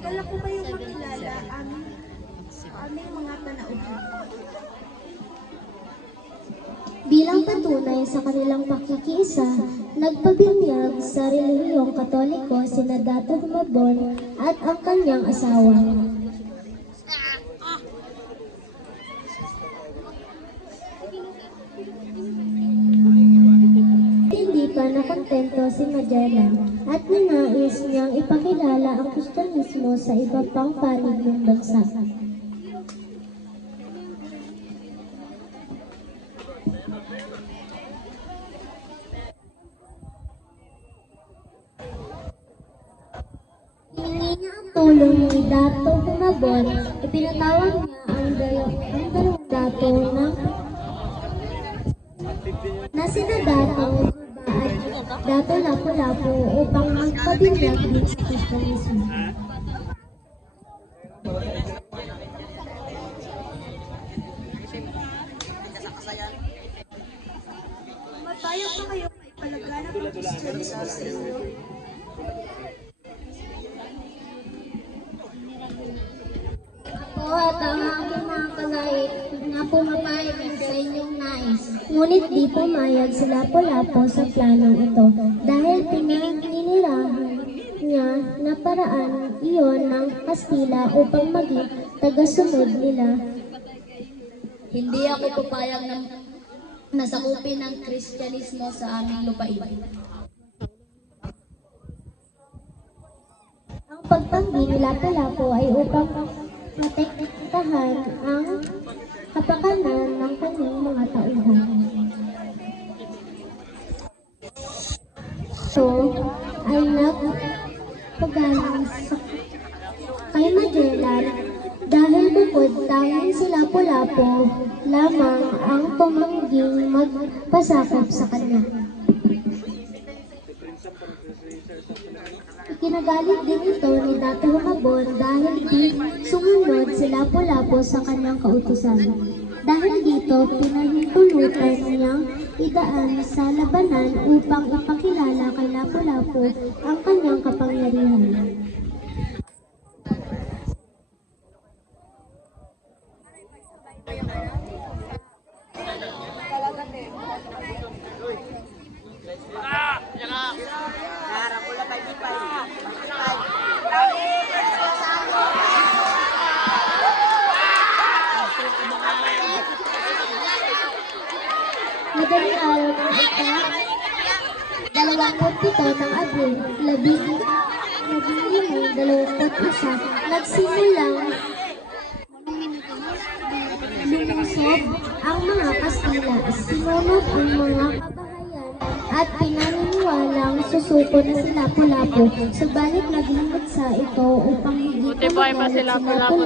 Nagala ko kayong makilala aming mga panauhin. Bilang patunay sa kanilang pakikiisa, nagpabinyag sa relihiyong Katoliko sina Dato Humabon at ang kanyang asawa. Hindi pa nakontento si Magellan at ninais niyang ipakilala ang Kristyanismo sa iba pang panig ng bansa. Hiningi niya ang tulong ni Dato Humabon, ipinatawag niya ang dalawang dato na sina Dato Guba at Dato Lapu-Lapu upang magpabinyag din sa Kristyanismo. Mapayag pa kayo maipalaganap ang Kristyanismo sa inyo. Ako at ang aking mga kalait na pumapayag sa inyong nais. Ngunit di pumayag si Lapu-Lapu sa planong ito dahil pininirahan niya na paraan iyon ng Kastila upang maging tagasunod nila. Hindi ako papayag na nasakupin ng Kristyanismo sa aming lupain. Ang pagtanggi ni Lapu-Lapu ay upang protektahan ang kapakanan ng kanyang mga tauhan. So, ay nagpagaling kay Magellan dahil bukod tanging si Lapu-Lapu lamang ang tumangging magpasakop sa kanya. Ikinagalit din ito ni Dato Humabon dahil di sumunod si Lapu-Lapu sa kanyang kautusan. Dahil dito, pinahintulutan niyang idaan sa labanan upang ipakilala kay Lapu-Lapu ang kanyang kapangyarihan. Madaling araw ng ika-27 ng Abril, 1521, nagsimulang lumusob ang mga Kastila, sinunod ang mga kabahayan at pinaniniwalang susuko na si Lapu-Lapu, subalit naglimot sa ito upang higit na magalit si Lapu-Lapu